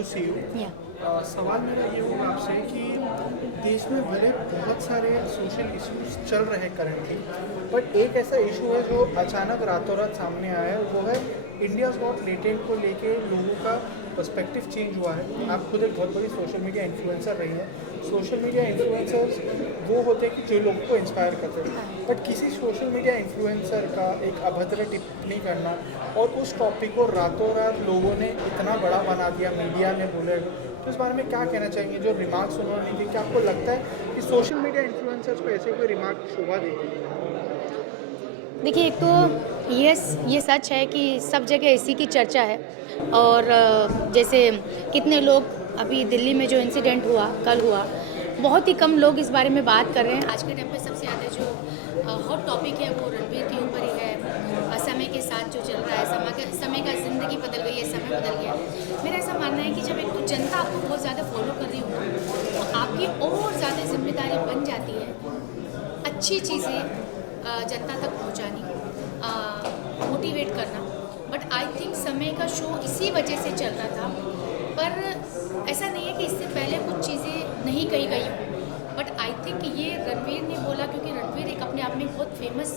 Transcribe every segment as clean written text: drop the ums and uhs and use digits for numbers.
To C you. या सवाल मेरा ये होगा आपसे कि देश में भले बहुत सारे सोशल इश्यूज चल रहे हैं करंटली, बट एक ऐसा इशू है जो अचानक रातों रात सामने आया है, वो है इंडियाज़ गॉट लेटेंट को लेके लोगों का पर्सपेक्टिव चेंज हुआ है। आप खुद एक बहुत बड़ी सोशल मीडिया इन्फ्लुएंसर रही हैं। सोशल मीडिया इन्फ्लुएंसर्स वो होते हैं कि जो लोगों को इंस्पायर करते हैं, बट किसी सोशल मीडिया इन्फ्लुएंसर का एक अभद्र टिप्पणी करना और उस टॉपिक को रातों रात लोगों ने इतना बड़ा बना दिया, मीडिया में बोले, तो इस बारे में क्या कहना चाहेंगे? जो रिमार्क्स उन्होंने दिए, क्या आपको लगता है कि सोशल मीडिया इन्फ्लुएंसर्स को ऐसे कोई रिमार्क शोभा देती है? देखिए, एक तो ये सच है कि सब जगह इसी की चर्चा है। और जैसे कितने लोग, अभी दिल्ली में जो इंसिडेंट हुआ, कल हुआ, बहुत ही कम लोग इस बारे में बात कर रहे हैं। आज के टाइम पे सबसे ज़्यादा जो हॉट टॉपिक है वो रणवीर के ऊपर ही है। समय के साथ जो चल रहा है, समय का ज़िंदगी बदल गई है, समय बदल गया है। मेरा ऐसा मानना है कि जब एक तो जनता आपको बहुत ज़्यादा फॉलो कर रही हो तो आपकी और ज़्यादा जिम्मेदारी बन जाती है अच्छी चीज़ें जनता तक पहुंचानी, मोटिवेट करना। बट आई थिंक समय का शो इसी वजह से चल रहा था, पर ऐसा नहीं है कि इससे पहले कुछ चीज़ें नहीं कही गई हों। बट आई थिंक ये रणवीर ने बोला क्योंकि रणवीर एक अपने आप में बहुत फेमस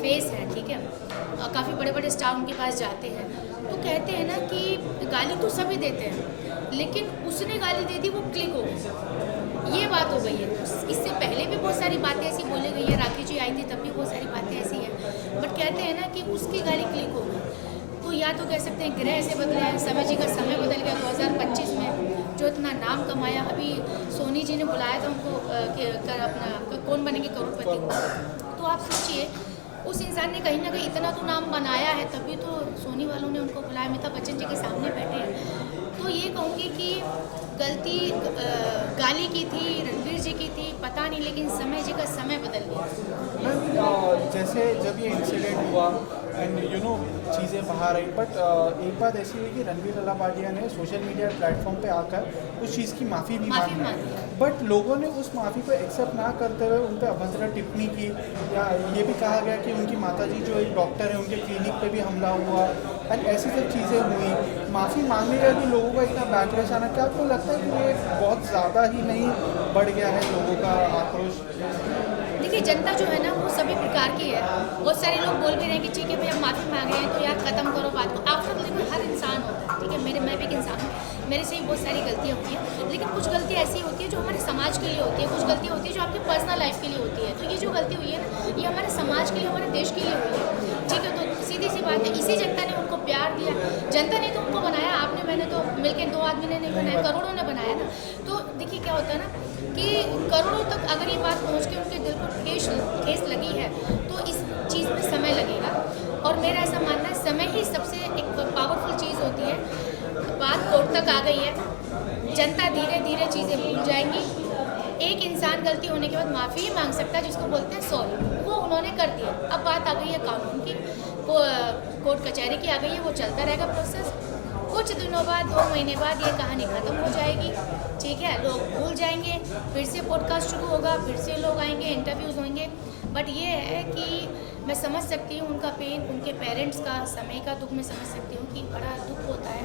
फेस है, ठीक है। काफ़ी बड़े बड़े स्टार उनके पास जाते हैं, तो कहते हैं ना कि गाली तो सभी देते हैं, लेकिन उसने गाली दे दी, वो क्लिक हो गई, ये बात हो गई है। इससे पहले भी बहुत सारी बातें ऐसी बोली गई है, राखी जी आई थी तब भी बहुत सारी बातें ऐसी हैं, बट कहते हैं ना कि उसकी गाली क्लिक हो गई। तो या तो कह सकते हैं ग्रह ऐसे बदले हैं, समय जी का समय बदल गया 2025 में। जो इतना नाम कमाया, अभी सोनी जी ने बुलाया था उनको अपना कौन बनेंगे करोड़पति, तो आप सोचिए उस इंसान ने कहीं ना कहीं इतना तो नाम बनाया है, तभी तो सोनी वालों ने उनको बुलाया। अमिताभ बच्चन जी के सामने बैठे हैं, तो ये कहूँगी कि गलती गाली की थी, रणवीर जी की थी, पता नहीं, लेकिन समय जी का समय बदल गया। जैसे जब ये इंसिडेंट हुआ एंड चीज़ें बाहर आई, बट एक बात ऐसी हुई कि रणवीर अलाहाबादिया ने सोशल मीडिया प्लेटफॉर्म पे आकर उस चीज़ की माफ़ी भी माफ़ी मांगी, मांगी। बट लोगों ने उस माफ़ी को एक्सेप्ट ना करते हुए उन पर अभद्र टिप्पणी की, या ये भी कहा गया कि उनकी माताजी जो एक डॉक्टर है, उनके क्लिनिक पे भी हमला हुआ एंड ऐसी सब चीज़ें हुई। माफ़ी मांगने का भी लोगों का इतना बैकलैश आना, क्या आपको लगता है कि ये बहुत ज़्यादा ही नहीं बढ़ गया है लोगों का आक्रोश? देखिए, जनता जो है ना वो सभी प्रकार की है। बहुत सारे लोग बोल भी रहे हैं कि ठीक है भाई, हम माफ़ी मांग रहे हैं तो यार ख़त्म करो बात को। आफ्टर देखो, हर इंसान होता है, ठीक है। मैं भी एक इंसान हूँ, मेरे से ही बहुत सारी गलतियाँ होती हैं, लेकिन कुछ गलतियाँ ऐसी होती है जो हमारे समाज के लिए होती है, कुछ गलतियाँ होती है जो आपकी पर्सनल लाइफ के लिए होती है। तो ये जो गलती हुई है ना, ये हमारे समाज के लिए, हमारे देश के लिए हुई है, ठीक है। तो सीधी सी बात है, इसी जनता ने उनको प्यार दिया। जनता ने तो उनको बनाया, आपने मैंने तो मिलकर, दो आदमी ने नहीं बनाया, करोड़ों ने बनाया ना। तो देखिए क्या होता है ना कि करोड़ों तक अगर ये बात पहुंच के उनके दिल को ठेस लगी है, तो इस चीज़ में समय लगेगा। और मेरा ऐसा मानना है, समय ही सबसे एक पावरफुल चीज़ होती है। बात कोर्ट तक आ गई है, जनता धीरे धीरे चीज़ें भूल जाएंगी। एक इंसान गलती होने के बाद माफ़ी ही मांग सकता है, जिसको बोलते हैं सॉरी, वो उन्होंने कर दिया। अब बात आ गई है कानून की, कोर्ट कचहरी की आ गई है, वो चलता रहेगा प्रोसेस। कुछ दिनों बाद, 2 महीने बाद ये कहानी ख़त्म हो जाएगी, ठीक है। लोग भूल जाएंगे, फिर से पॉडकास्ट शुरू होगा, फिर से लोग आएंगे, इंटरव्यूज़ होंगे। बट ये है कि मैं समझ सकती हूँ उनका पेन, उनके पेरेंट्स का, समय का दुख मैं समझ सकती हूँ कि बड़ा दुख होता है।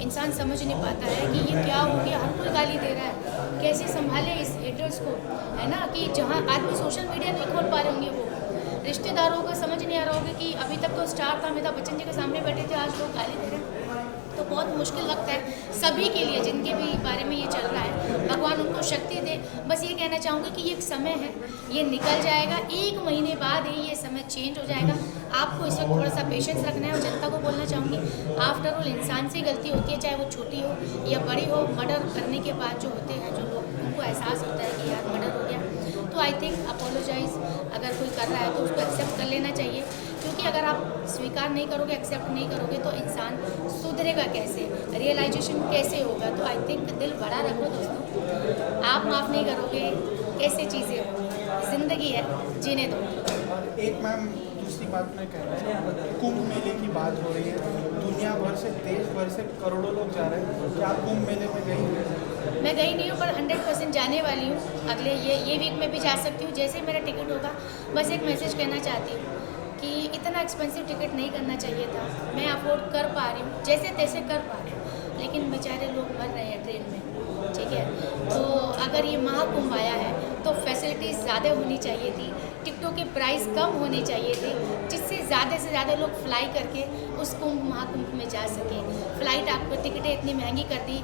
इंसान समझ नहीं पाता है कि ये क्या हो गया, हर कोई गाली दे रहा है, कैसे संभाले इस हेटर्स को, है ना। कि जहाँ आदमी सोशल मीडिया नहीं खोल पा रहे होंगे, वो रिश्तेदारों का समझ नहीं आ रहा होगा कि अभी तक तो स्टार था, अमिताभ बच्चन जी के सामने बैठे थे, आज लोग गाली दे रहे हैं। तो बहुत मुश्किल वक्त है सभी के लिए, जिनके भी बारे में ये चल रहा है। भगवान उनको शक्ति दे। बस ये कहना चाहूँगी कि ये एक समय है, ये निकल जाएगा। 1 महीने बाद ही ये समय चेंज हो जाएगा। आपको इस वक्त थोड़ा सा पेशेंस रखना है। और जनता को बोलना चाहूँगी, आफ्टर ऑल इंसान से गलती होती है, चाहे वो छोटी हो या बड़ी हो। मर्डर करने के बाद जो होते हैं, जो लोग, उनको एहसास होता है कि यार मर्डर हो गया, तो आई थिंक अपोलोजाइज़ अगर कोई कर रहा है तो उसको एक्सेप्ट कर लेना चाहिए। क्योंकि अगर आप स्वीकार नहीं करोगे, एक्सेप्ट नहीं करोगे, तो इंसान सुधरेगा कैसे, रियलाइजेशन कैसे होगा। तो आई थिंक दिल बड़ा रखो दोस्तों, आप माफ़ नहीं करोगे कैसे चीज़ें होंगी। ज़िंदगी है, जीने दो। एक मैम, दूसरी बात मैं कहना चाहूँगा, कुंभ मेले की बात हो रही है, दुनिया भर से, देश भर से करोड़ों लोग जा रहे हैं। क्या आप कुंभ मेले में गई हैं? मैं गई नहीं हूँ, पर 100% जाने वाली हूँ। अगले ये वीक में भी जा सकती हूँ, जैसे ही मेरा टिकट होगा। बस एक मैसेज कहना चाहती हूँ कि इतना एक्सपेंसिव टिकट नहीं करना चाहिए था। मैं अफोर्ड कर पा रही हूँ, जैसे तैसे कर पा रही हूँ, लेकिन बेचारे लोग मर रहे अगर ये महाकुंभ आया है तो फैसिलिटीज़ ज़्यादा होनी चाहिए थी, टिकटों के प्राइस कम होने चाहिए थे, जिससे ज़्यादा से ज़्यादा लोग फ्लाई करके उस कुंभ महाकुंभ में जा सकें। फ़्लाइट आपको टिकटें इतनी महंगी कर दी,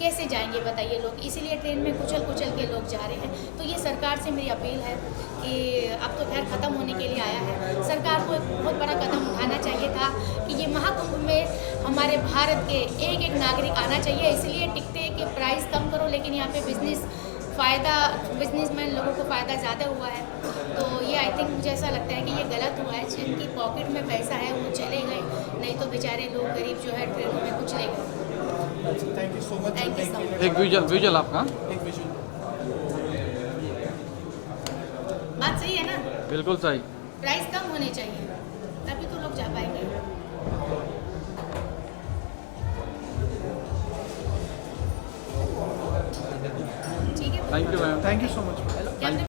कैसे जाएंगे बताइए लोग, इसीलिए ट्रेन में कुचल कुचल के लोग जा रहे हैं। तो ये सरकार से मेरी अपील है कि अब तो खैर ख़त्म होने के लिए आया है, सरकार को एक बहुत बड़ा कदम उठाना चाहिए था कि ये महाकुंभ में हमारे भारत के एक एक नागरिक आना चाहिए, इसलिए टिकटें के प्राइस कम करो, लेकिन यहाँ पे बिजनेसमैन लोगों को फ़ायदा ज़्यादा हुआ है। तो ये आई थिंक मुझे ऐसा लगता है कि ये गलत हुआ है, जिनकी पॉकेट में पैसा है वो चले गए, नहीं तो बेचारे लोग गरीब जो है ट्रेनों में कुछ ले गए। Thank you so much. Thank you so much. एक विजुअल आपका। एक विजुअल। बात सही है ना, बिल्कुल सही। प्राइस कम होने चाहिए, तभी तो लोग जा पाएंगे। ठीक है, thank you ma'am. Thank you so much. कैमरे